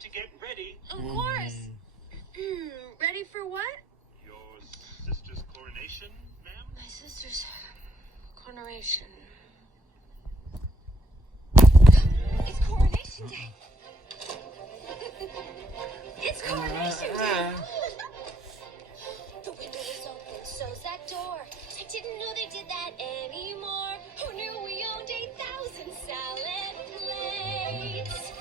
to get ready. Of course. Ready for what? Your sister's coronation, ma'am? My sister's coronation. It's coronation day. It's coronation day. The window was open, so's that door. I didn't know they did that anymore. Who knew we owned 8,000 salad plates?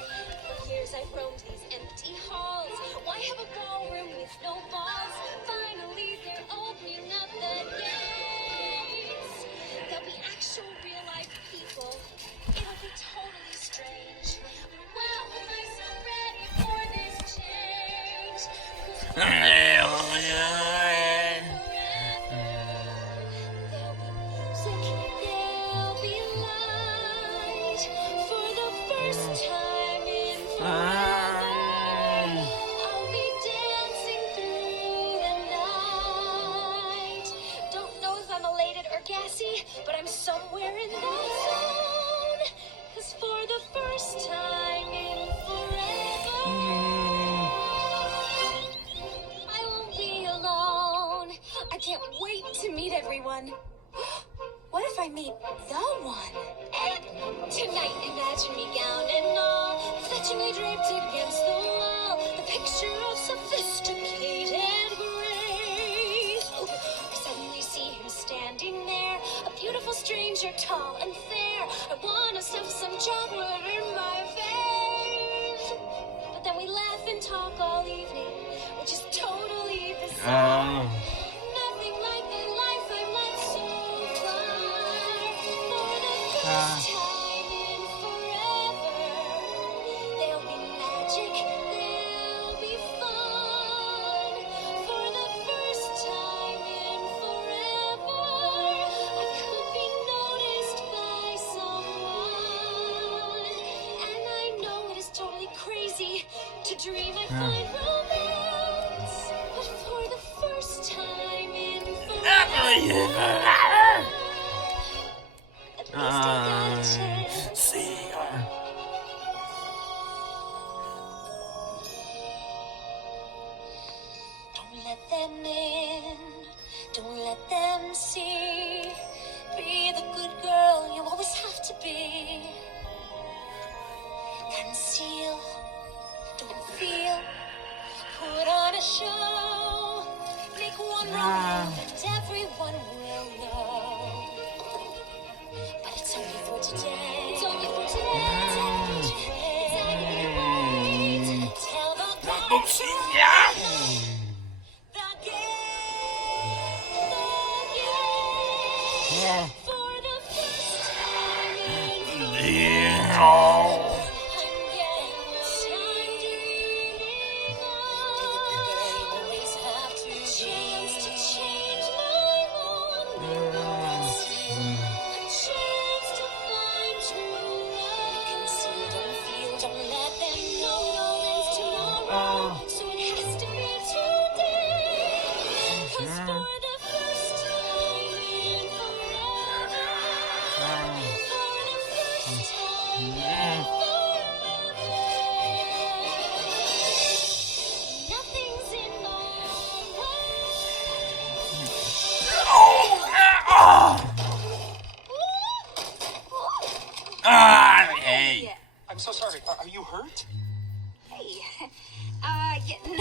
For years I've roamed these empty halls. Why have a ballroom with no balls? Finally they're opening up the gates. There'll be actual real life people. It'll be totally strange. Well, I'm so ready for this change. There'll be music, there'll be light. For the first time in forever, I'll be dancing through the night. Don't know if I'm elated or gassy, but I'm somewhere in that zone. 'Cause for the first time in forever, I won't be alone. I can't wait to meet everyone. What if I meet the one? Tonight, imagine me gown and all, fetchingly draped against the wall, the picture of sophisticated grace. I suddenly see him standing there, a beautiful stranger, tall and fair. I want to stuff some chocolate in my face. But then we laugh and talk all evening, which is totally bizarre. Nothing like the life I've led so far. For the first time in forever, there'll be magic, there'll be fun. For the first time in forever, I could be noticed by someone. And I know it is totally crazy to dream I find romance. But for the first time in forever, at least I got a chance. Don't let them in, don't let them see. Be the good girl you always have to be. Conceal, don't feel, put on a show. Make one wrong move and everyone will know. But it's only for today. It's only for today. Tell the guys for the first time in forever, I'm getting what I'm dreaming of. Always have to chance to change my loneliness. A chance to find true love. Conceal, don't feel, don't let them know it all ends tomorrow. So it has to be today. 'Cause for the first time in forever, for the first time in forever, nothing's in my way. I'm so sorry. Are you hurt? Hey, yeah,